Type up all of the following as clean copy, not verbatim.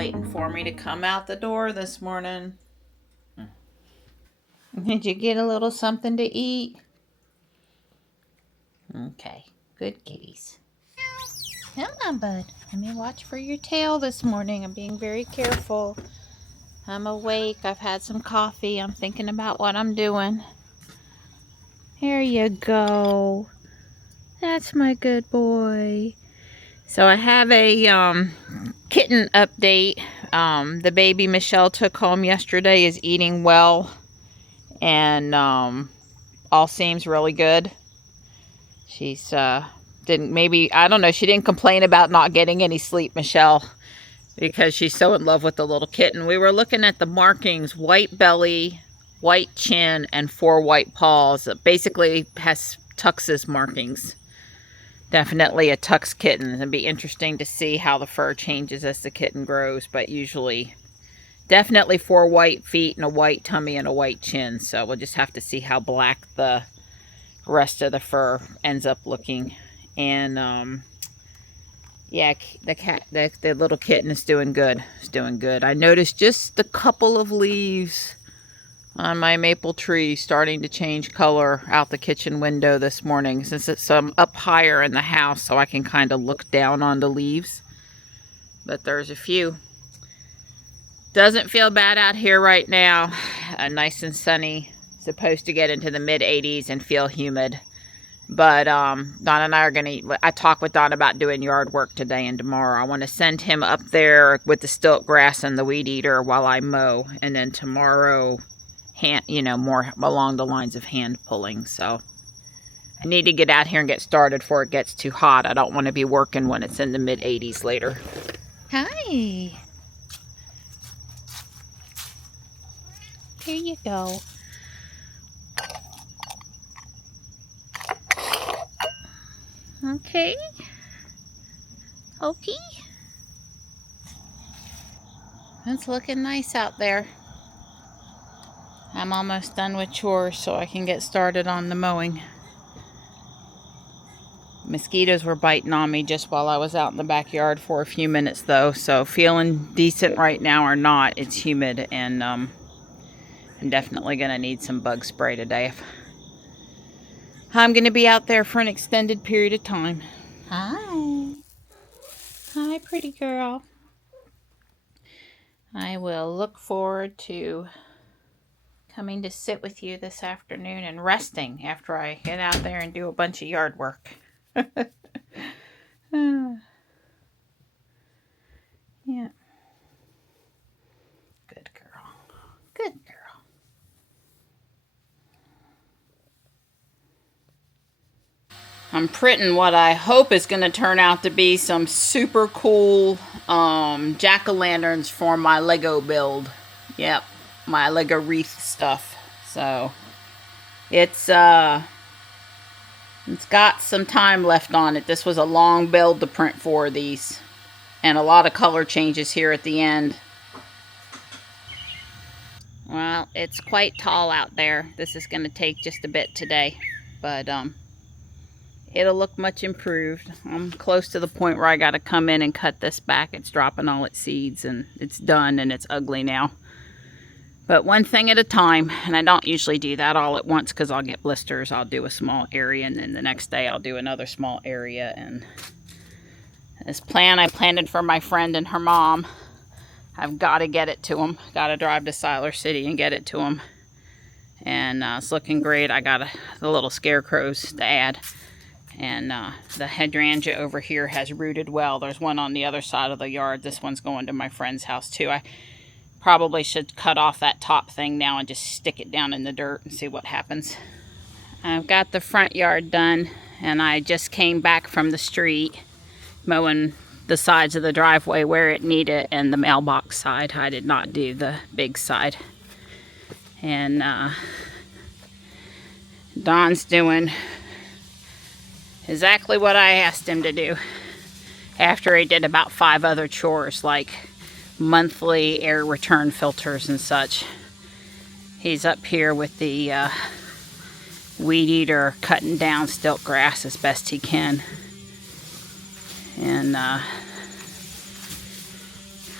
waiting for me to come out the door this morning. Did you get a little something to eat? Okay, good kitties. Come on, bud. Let me watch for your tail this morning. I'm being very careful. I'm awake. I've had some coffee. I'm thinking about what I'm doing. Here you go. That's my good boy. So I have a kitten update. The baby Michelle took home yesterday is eating well, and all seems really good. She's I don't know, she didn't complain about not getting any sleep, Michelle, because she's so in love with the little kitten. We were looking at the markings: white belly, white chin, and 4 white paws. It basically has Tux's markings. Definitely a Tux kitten. It'd be interesting to see how the fur changes as the kitten grows, but usually definitely 4 white feet and a white tummy and a white chin. So we'll just have to see how black the rest of the fur ends up looking. And yeah, the little kitten is doing good. It's doing good. I noticed just a couple of leaves on my maple tree starting to change color out the kitchen window this morning, since it's up higher in the house, so I can kind of look down on the leaves. But there's a few. Doesn't feel bad out here right now. Nice and sunny. Supposed to get into the mid 80s and feel humid. But Don and I are I talked with Don about doing yard work today and tomorrow. I want to send him up there with the stilt grass and the weed eater while I mow, and then tomorrow more along the lines of hand pulling. So I need to get out here and get started before it gets too hot. I don't want to be working when it's in the mid 80s later. Hi. Here you go. Okay. Okay. It's looking nice out there. I'm almost done with chores, so I can get started on the mowing. Mosquitoes were biting on me just while I was out in the backyard for a few minutes, though. So feeling decent right now or not, it's humid, and I'm definitely going to need some bug spray today. I'm going to be out there for an extended period of time. Hi. Hi, pretty girl. I will look forward to coming to sit with you this afternoon and resting after I get out there and do a bunch of yard work. Yeah. Good girl. Good girl. I'm printing what I hope is going to turn out to be some super cool jack-o'-lanterns for my Lego build. Yep, my Lego wreath stuff. So it's got some time left on it. This was a long build to print for these, and a lot of color changes here at the end. Well, it's quite tall out there. This is going to take just a bit today, but it'll look much improved. I'm close to the point where I got to come in and cut this back. It's dropping all its seeds, and it's done, and it's ugly now. But one thing at a time, and I don't usually do that all at once because I'll get blisters. I'll do a small area, and then the next day I'll do another small area. And this plan I planted for my friend and her mom, I've got to get it to them. Got to drive to Siler City and get it to them. And it's looking great. I got the little scarecrows to add. And the hydrangea over here has rooted well. There's one on the other side of the yard. This one's going to my friend's house too. I probably should cut off that top thing now and just stick it down in the dirt and see what happens. I've got the front yard done, and I just came back from the street mowing the sides of the driveway where it needed, and the mailbox side. I did not do the big side. And Don's doing exactly what I asked him to do after he did about 5 other chores, like monthly air return filters and such. He's up here with the weed eater, cutting down stilt grass as best he can. And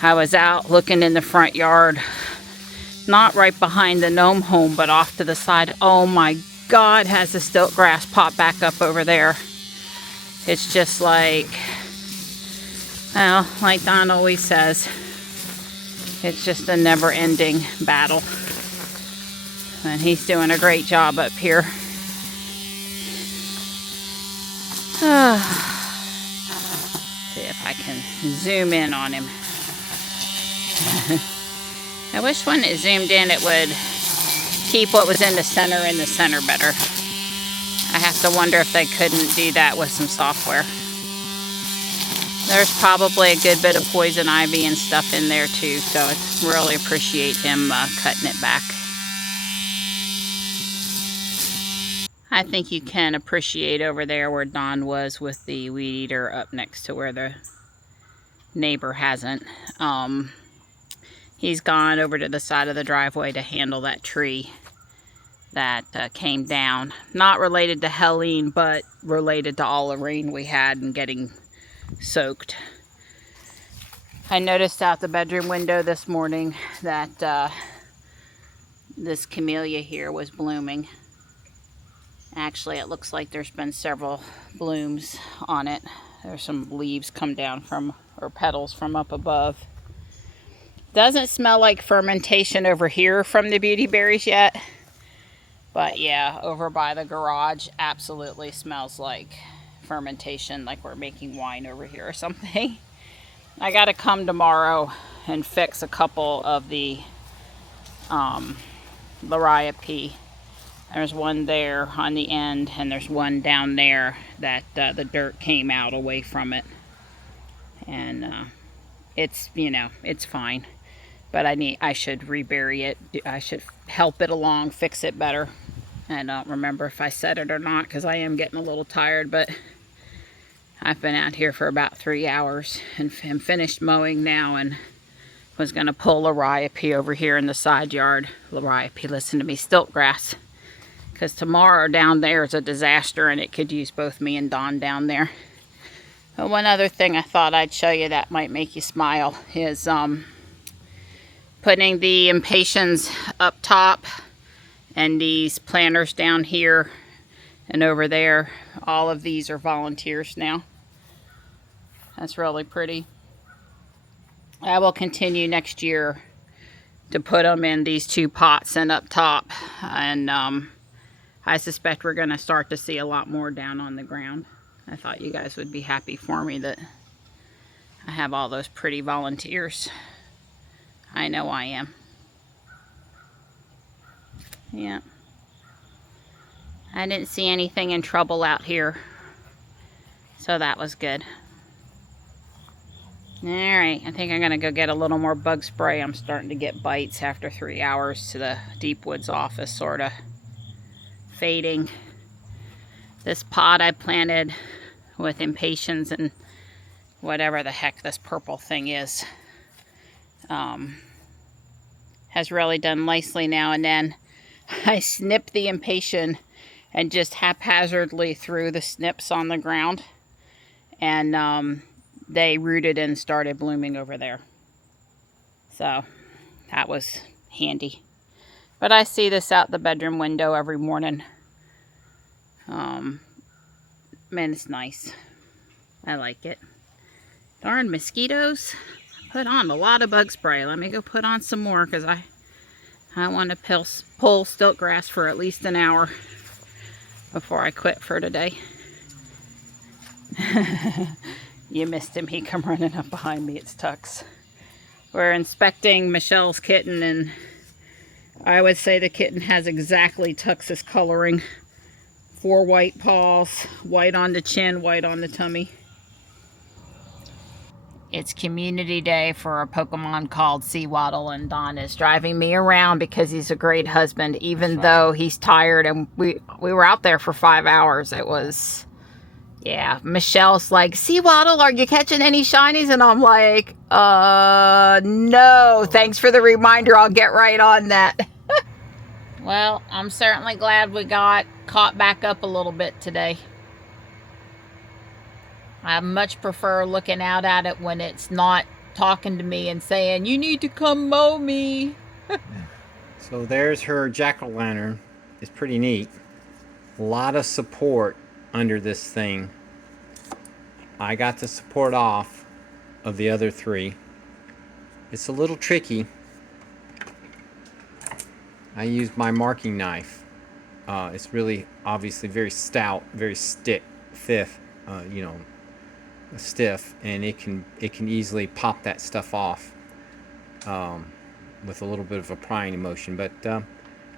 I was out looking in the front yard, not right behind the gnome home, but off to the side. Oh my God, has the stilt grass popped back up over there. It's just like, well, like Don always says, it's just a never-ending battle. And he's doing a great job up here. See if I can zoom in on him. I wish when it zoomed in it would keep what was in the center better. I have to wonder if they couldn't do that with some software. There's probably a good bit of poison ivy and stuff in there too, so I really appreciate him cutting it back. I think you can appreciate over there where Don was with the weed eater up next to where the neighbor hasn't. He's gone over to the side of the driveway to handle that tree that came down. Not related to Helene, but related to all the rain we had and getting soaked. I noticed out the bedroom window this morning that this camellia here was blooming. Actually, it looks like there's been several blooms on it. There's some leaves come down from, or petals from up above. Doesn't smell like fermentation over here from the beauty berries yet. But yeah, over by the garage, absolutely smells like fermentation, like we're making wine over here or something. I gotta come tomorrow and fix a couple of the Liriope. There's one there on the end, and there's one down there that the dirt came out away from it. And it's, you know, it's fine. But I should rebury it. I should help it along, fix it better. I don't remember if I said it or not, because I am getting a little tired, but I've been out here for about 3 hours and am finished mowing now, and was going to pull Liriope over here in the side yard. Liriope, listen to me, stilt grass. Because tomorrow down there is a disaster, and it could use both me and Don down there. But one other thing I thought I'd show you that might make you smile is putting the impatiens up top and these planters down here and over there. All of these are volunteers now. That's really pretty. I will continue next year to put them in these 2 pots and up top, and I suspect we're going to start to see a lot more down on the ground. I thought you guys would be happy for me that I have all those pretty volunteers. I know I am. Yeah. I didn't see anything in trouble out here, so that was good. Alright, I think I'm going to go get a little more bug spray. I'm starting to get bites after 3 hours to the Deep Woods office, sort of fading. This pot I planted with impatiens and whatever the heck this purple thing is has really done nicely now and then. I snipped the impatien and just haphazardly threw the snips on the ground, and they rooted and started blooming over there. So that was handy. But I see this out the bedroom window every morning. Man, it's nice. I like it. Darn mosquitoes. Put on a lot of bug spray. Let me go put on some more, because I want to pull stilt grass for at least an hour before I quit for today. You missed him. He come running up behind me. It's Tux. We're inspecting Michelle's kitten, and I would say the kitten has exactly Tux's coloring. 4 white paws, white on the chin, white on the tummy. It's community day for a Pokemon called Seawaddle, and Don is driving me around because he's a great husband, even though he's tired, and we were out there for 5 hours. It was, yeah. Michelle's like, Seawaddle, are you catching any shinies? And I'm like, no, thanks for the reminder. I'll get right on that. Well, I'm certainly glad we got caught back up a little bit today. I much prefer looking out at it when it's not talking to me and saying, "You need to come mow me." So there's her jack-o'-lantern. It's pretty neat. A lot of support under this thing. I got the support off of the other three. It's a little tricky. I used my marking knife. It's really obviously very stout, very stiff, stiff, and it can easily pop that stuff off with a little bit of a prying motion. But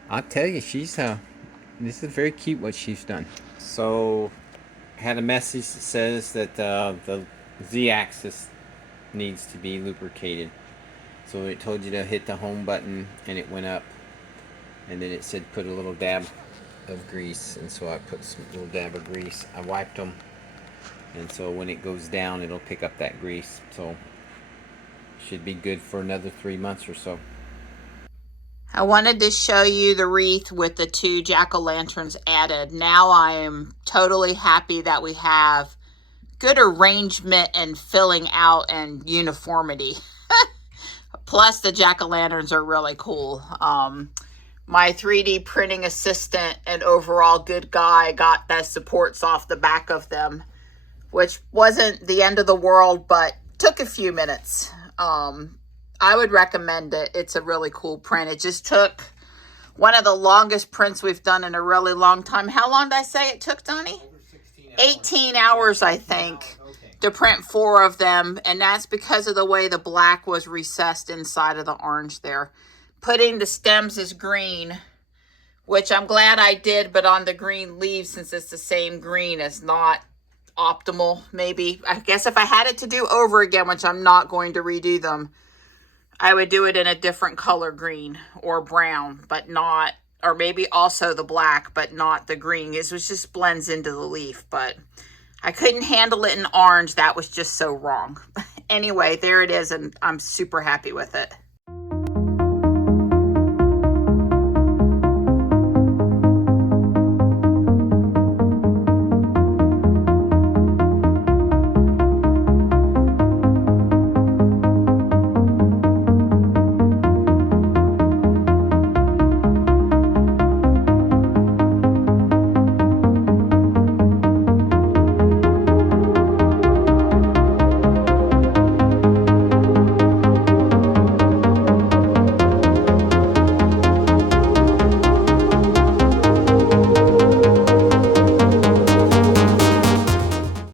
I'll tell you, this is very cute what she's done. So, had a message that says that the Z-axis needs to be lubricated. So it told you to hit the home button, and it went up, and then it said put a little dab of grease, and so I put some little dab of grease. I wiped them, and so when it goes down, it'll pick up that grease. So should be good for another 3 months or so. I wanted to show you the wreath with the 2 jack-o'-lanterns added. Now I am totally happy that we have good arrangement and filling out and uniformity. Plus the jack-o'-lanterns are really cool. My 3D printing assistant and overall good guy got the supports off the back of them, which wasn't the end of the world, but took a few minutes. I would recommend it. It's a really cool print. It just took one of the longest prints we've done in a really long time. How long did I say it took, Donnie? Over 16 hours. 18 hours, I think, to print 4 of them. And that's because of the way the black was recessed inside of the orange there. Putting the stems as green, which I'm glad I did, but on the green leaves, since it's the same green, is not optimal. Maybe, I guess if I had it to do over again, which I'm not going to redo them, I would do it in a different color green or brown, but not, or maybe also the black, but not the green. It just blends into the leaf, but I couldn't handle it in orange. That was just so wrong. Anyway, there it is, and I'm super happy with it.